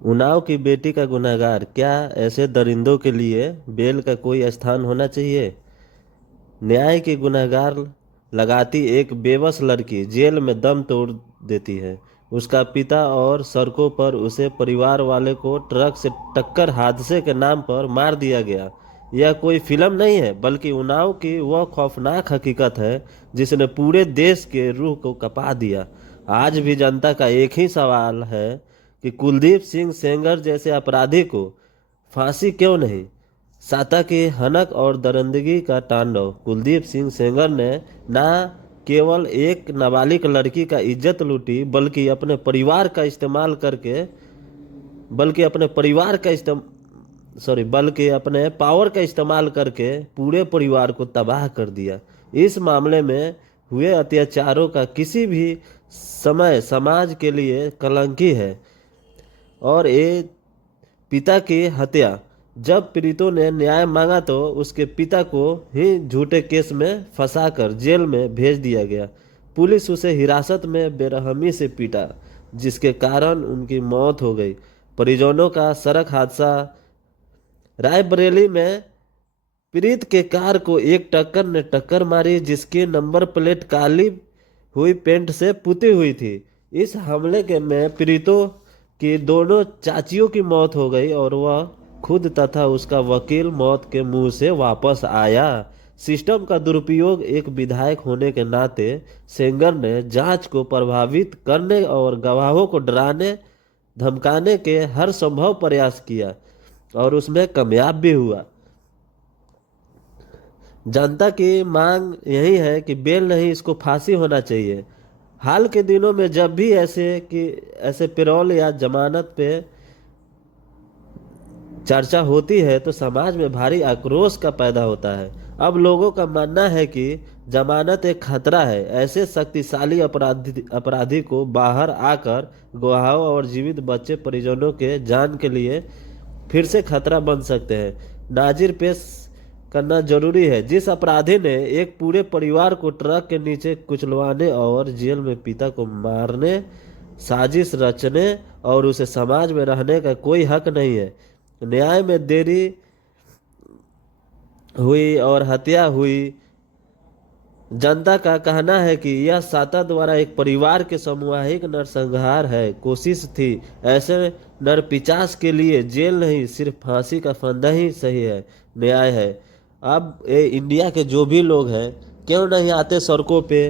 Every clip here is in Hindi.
उन्नाव की बेटी का गुनहगार, क्या ऐसे दरिंदों के लिए बेल का कोई स्थान होना चाहिए? न्याय की गुनहगार लगाती एक बेबस लड़की जेल में दम तोड़ देती है। उसका पिता और सड़कों पर उसे परिवार वाले को ट्रक से टक्कर हादसे के नाम पर मार दिया गया। यह कोई फिल्म नहीं है, बल्कि उन्नाव की वह खौफनाक हकीकत है जिसने पूरे देश के रूह को कँपा दिया। आज भी जनता का एक ही सवाल है कि कुलदीप सिंह सेंगर जैसे अपराधी को फांसी क्यों नहीं? साता की हनक और दरिंदगी का तांडव। कुलदीप सिंह सेंगर ने ना केवल एक नाबालिग लड़की का इज्जत लूटी, बल्कि अपने परिवार का इस्तेम बल्कि अपने पावर का इस्तेमाल करके पूरे परिवार को तबाह कर दिया। इस मामले में हुए अत्याचारों का किसी भी समय समाज के लिए कलंकी है। और ये पिता की हत्या, जब पीड़ितों ने न्याय मांगा तो उसके पिता को ही झूठे केस में फंसाकर जेल में भेज दिया गया। पुलिस उसे हिरासत में बेरहमी से पीटा, जिसके कारण उनकी मौत हो गई। परिजनों का सड़क हादसा। रायबरेली में पीड़ित के कार को एक ट्रकर ने टक्कर मारी, जिसकी नंबर प्लेट काली हुई पेंट से पुती हुई थी। इस हमले के में पीड़ितों की दोनों चाचियों की मौत हो गई और वह खुद तथा उसका वकील मौत के मुंह से वापस आया। सिस्टम का दुरुपयोग। एक विधायक होने के नाते सेंगर ने जांच को प्रभावित करने और गवाहों को डराने धमकाने के हर संभव प्रयास किया और उसमें कामयाब भी हुआ। जनता की मांग यही है कि बेल नहीं, इसको फांसी होना चाहिए। हाल के दिनों में जब भी ऐसे पैरोल या जमानत पे चर्चा होती है तो समाज में भारी आक्रोश का पैदा होता है। अब लोगों का मानना है कि जमानत एक खतरा है। ऐसे शक्तिशाली अपराधी को बाहर आकर गवाहों और जीवित बच्चे परिजनों के जान के लिए फिर से खतरा बन सकते हैं। नाजिर पेश करना जरूरी है। जिस अपराधी ने एक पूरे परिवार को ट्रक के नीचे कुचलवाने और जेल में पिता को मारने साजिश रचने और उसे समाज में रहने का कोई हक नहीं है। न्याय में देरी हुई और हत्या हुई। जनता का कहना है कि यह साता द्वारा एक परिवार के सामूहिक नरसंहार है। कोशिश थी ऐसे नरपिशाच के लिए जेल नहीं, सिर्फ फांसी का फंदा ही सही है, न्याय है। अब ये इंडिया के जो भी लोग हैं क्यों नहीं आते सड़कों पे?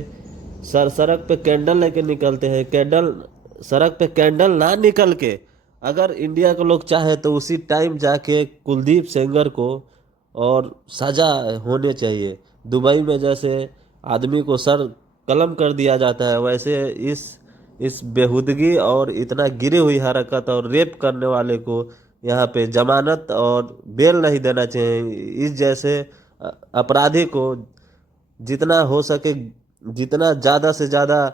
सड़क पे कैंडल लेके निकलते हैं। कैंडल सड़क पे कैंडल ना निकल के अगर इंडिया के लोग चाहे तो उसी टाइम जाके कुलदीप सेंगर को और सजा होने चाहिए। दुबई में जैसे आदमी को सर कलम कर दिया जाता है, वैसे इस बेहुदगी और इतना गिरी हुई हरकत और रेप करने वाले को यहाँ पे जमानत और बेल नहीं देना चाहिए। इस जैसे अपराधी को जितना हो सके, जितना ज़्यादा से ज़्यादा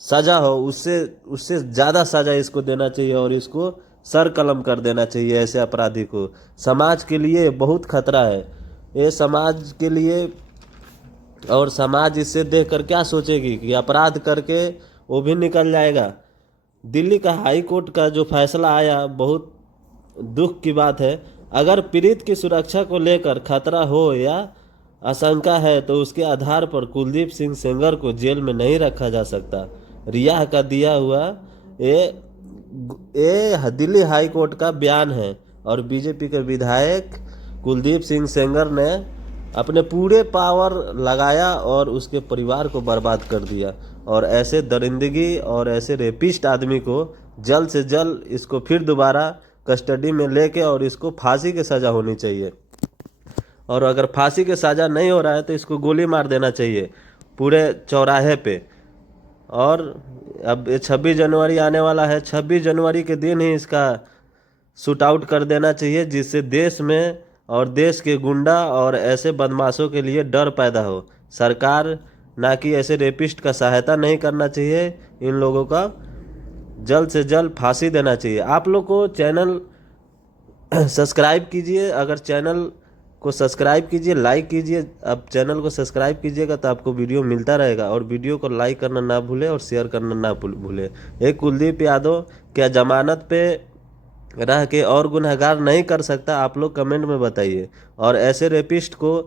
सजा हो, उससे उससे ज़्यादा सजा इसको देना चाहिए और इसको सर कलम कर देना चाहिए ऐसे अपराधी को। समाज के लिए बहुत खतरा है ये, समाज के लिए। और समाज इससे देख कर क्या सोचेगी कि अपराध करके वो भी निकल जाएगा। दिल्ली का हाई कोर्ट का जो फैसला आया, बहुत दुख की बात है। अगर पीड़ित की सुरक्षा को लेकर खतरा हो या आशंका है तो उसके आधार पर कुलदीप सिंह सेंगर को जेल में नहीं रखा जा सकता। रियाह का दिया हुआ ये ये दिल्ली हाई कोर्ट का बयान है। और बीजेपी के विधायक कुलदीप सिंह सेंगर ने अपने पूरे पावर लगाया और उसके परिवार को बर्बाद कर दिया। और ऐसे दरिंदगी और ऐसे रेपिस्ट आदमी को जल्द से जल्द इसको फिर दोबारा कस्टडी में लेके और इसको फांसी की सज़ा होनी चाहिए। और अगर फांसी की सज़ा नहीं हो रहा है तो इसको गोली मार देना चाहिए पूरे चौराहे पे। और अब 26 जनवरी आने वाला है, 26 जनवरी के दिन ही इसका शूट आउट कर देना चाहिए, जिससे देश में और देश के गुंडा और ऐसे बदमाशों के लिए डर पैदा हो। सरकार ना कि ऐसे रेपिस्ट का सहायता नहीं करना चाहिए, इन लोगों का जल्द से जल्द फांसी देना चाहिए। आप लोग को चैनल सब्सक्राइब कीजिए, अगर चैनल को सब्सक्राइब कीजिए, लाइक कीजिए। अब चैनल को सब्सक्राइब कीजिएगा तो आपको वीडियो मिलता रहेगा। और वीडियो को लाइक करना ना भूले और शेयर करना ना भूले। एक कुलदीप यादव क्या जमानत पे रह के और गुनहगार नहीं कर सकता, आप लोग कमेंट में बताइए। और ऐसे रेपिस्ट को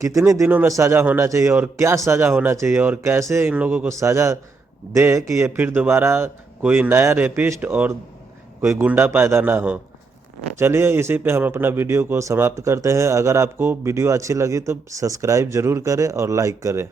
कितने दिनों में सज़ा होना चाहिए और क्या सज़ा होना चाहिए और कैसे इन लोगों को सज़ा दे कि ये फिर दोबारा कोई नया रेपिस्ट और कोई गुंडा पैदा ना हो। चलिए इसी पे हम अपना वीडियो को समाप्त करते हैं। अगर आपको वीडियो अच्छी लगी तो सब्सक्राइब ज़रूर करें और लाइक करें।